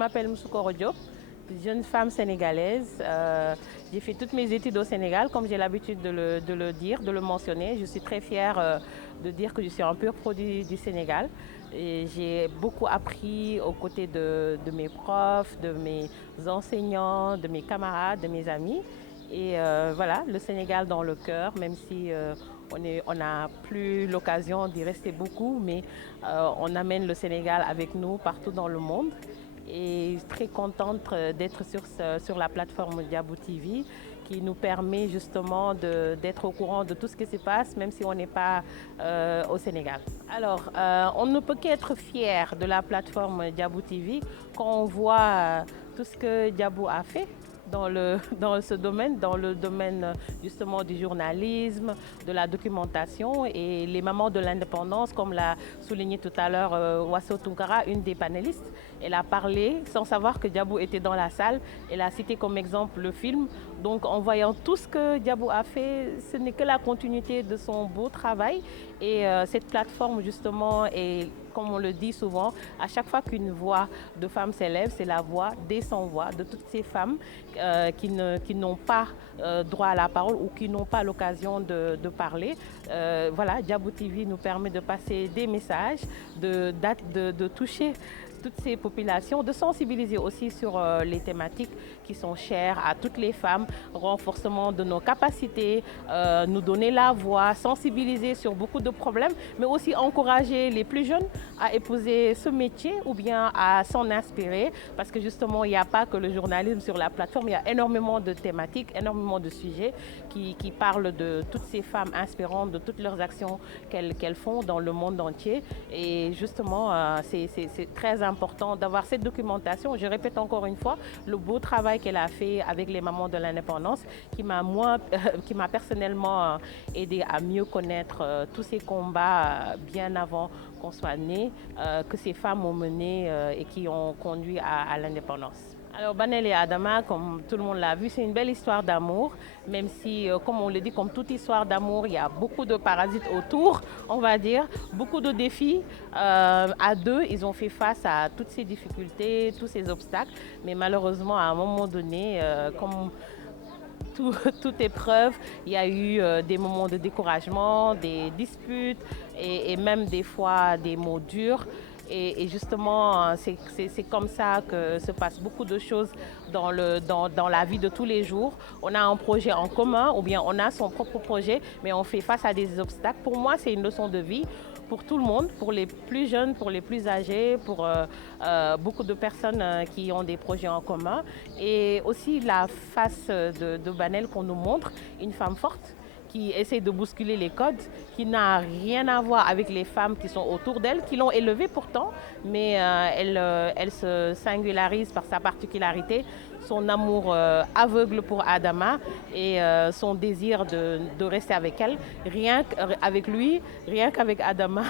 m'appelle Moussoukoro Diop, jeune femme sénégalaise. J'ai fait toutes mes études au Sénégal, comme j'ai l'habitude de le dire, de le mentionner. Je suis très fière de dire que je suis un pur produit du Sénégal. Et j'ai beaucoup appris aux côtés de mes profs, de mes enseignants, de mes camarades, de mes amis. Et voilà, le Sénégal dans le cœur, même si on n'a plus l'occasion d'y rester beaucoup, mais on amène le Sénégal avec nous partout dans le monde. Et très contente d'être sur la plateforme Diabou TV qui nous permet justement d'être au courant de tout ce qui se passe, même si on n'est pas au Sénégal. Alors, on ne peut qu'être fier de la plateforme Diabou TV quand on voit tout ce que Diabou a fait dans ce domaine, dans le domaine justement du journalisme, de la documentation et les mamans de l'indépendance, comme l'a souligné tout à l'heure Wasso Tunkara, une des panélistes. Elle a parlé sans savoir que Diabou était dans la salle. Elle a cité comme exemple le film. Donc en voyant tout ce que Diabou a fait, ce n'est que la continuité de son beau travail. Et cette plateforme justement est, comme on le dit souvent, à chaque fois qu'une voix de femme s'élève, c'est la voix des sans-voix, de toutes ces femmes qui n'ont pas droit à la parole ou qui n'ont pas l'occasion de parler. Voilà, Diabou TV nous permet de passer des messages, de toucher toutes ces populations, de sensibiliser aussi sur les thématiques qui sont chères à toutes les femmes, renforcement de nos capacités, nous donner la voix, sensibiliser sur beaucoup de problèmes, mais aussi encourager les plus jeunes à épouser ce métier ou bien à s'en inspirer, parce que justement, il n'y a pas que le journalisme sur la plateforme, il y a énormément de thématiques, énormément de sujets qui parlent de toutes ces femmes inspirantes, de toutes leurs actions qu'elles font dans le monde entier. Et justement, c'est très important d'avoir cette documentation. Je répète encore une fois, le beau travail qu'elle a fait avec les mamans de l'indépendance qui m'a personnellement aidé à mieux connaître tous ces combats bien avant qu'on soit né, que ces femmes ont mené et qui ont conduit à l'indépendance. Alors Banel et Adama, comme tout le monde l'a vu, c'est une belle histoire d'amour, même si, comme on le dit, comme toute histoire d'amour, il y a beaucoup de parasites autour, on va dire, beaucoup de défis. À deux, ils ont fait face à toutes ces difficultés, tous ces obstacles, mais malheureusement, à un moment donné, comme toute épreuve, il y a eu des moments de découragement, des disputes et même des fois des mots durs. Et justement, c'est comme ça que se passent beaucoup de choses dans la vie de tous les jours. On a un projet en commun ou bien on a son propre projet, mais on fait face à des obstacles. Pour moi, c'est une leçon de vie pour tout le monde, pour les plus jeunes, pour les plus âgés, pour beaucoup de personnes qui ont des projets en commun. Et aussi la face de Banel qu'on nous montre, une femme forte qui essaie de bousculer les codes, qui n'a rien à voir avec les femmes qui sont autour d'elle, qui l'ont élevée pourtant, mais elle se singularise par sa particularité, son amour aveugle pour Adama et son désir de rester avec elle, rien qu'avec lui, rien qu'avec Adama,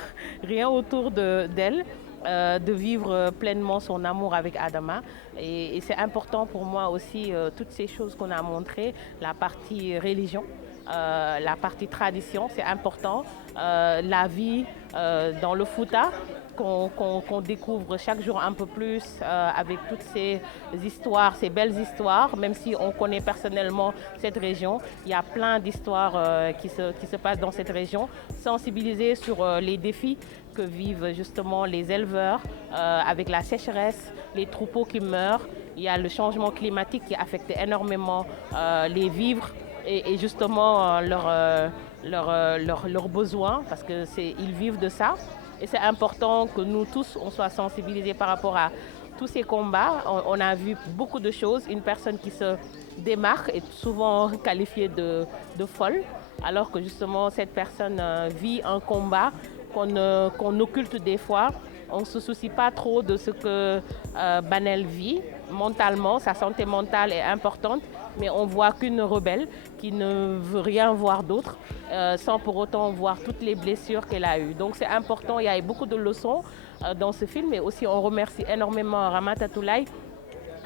rien autour d'elle. De vivre pleinement son amour avec Adama. Et c'est important pour moi aussi, toutes ces choses qu'on a montrées, la partie religion, la partie tradition, c'est important. La vie dans le Fouta, qu'on découvre chaque jour un peu plus avec toutes ces histoires, ces belles histoires, même si on connaît personnellement cette région. Il y a plein d'histoires qui se passent dans cette région. Sensibiliser sur les défis que vivent justement les éleveurs avec la sécheresse, les troupeaux qui meurent. Il y a le changement climatique qui affecte énormément les vivres et justement leurs besoins, parce qu'ils vivent de ça. Et c'est important que nous tous, on soit sensibilisés par rapport à tous ces combats. On a vu beaucoup de choses. Une personne qui se démarque est souvent qualifiée de folle, alors que justement cette personne vit un combat qu'on occulte des fois. On ne se soucie pas trop de ce que Banel vit mentalement. Sa santé mentale est importante, mais on voit qu'une rebelle qui ne veut rien voir d'autre sans pour autant voir toutes les blessures qu'elle a eues. Donc c'est important, il y a eu beaucoup de leçons dans ce film, et aussi on remercie énormément Ramata Toulaye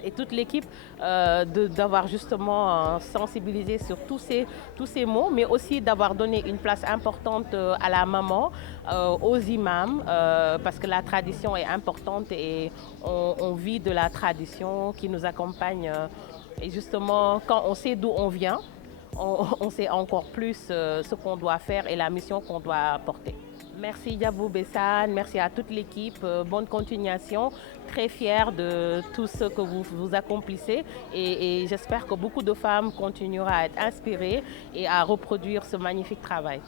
et toute l'équipe d'avoir justement sensibilisé sur tous ces mots, mais aussi d'avoir donné une place importante à la maman, aux imams, parce que la tradition est importante et on vit de la tradition qui nous accompagne. Et justement, quand on sait d'où on vient, on sait encore plus ce qu'on doit faire et la mission qu'on doit porter. Merci Diabou Bessane, merci à toute l'équipe, bonne continuation, très fière de tout ce que vous accomplissez et j'espère que beaucoup de femmes continueront à être inspirées et à reproduire ce magnifique travail.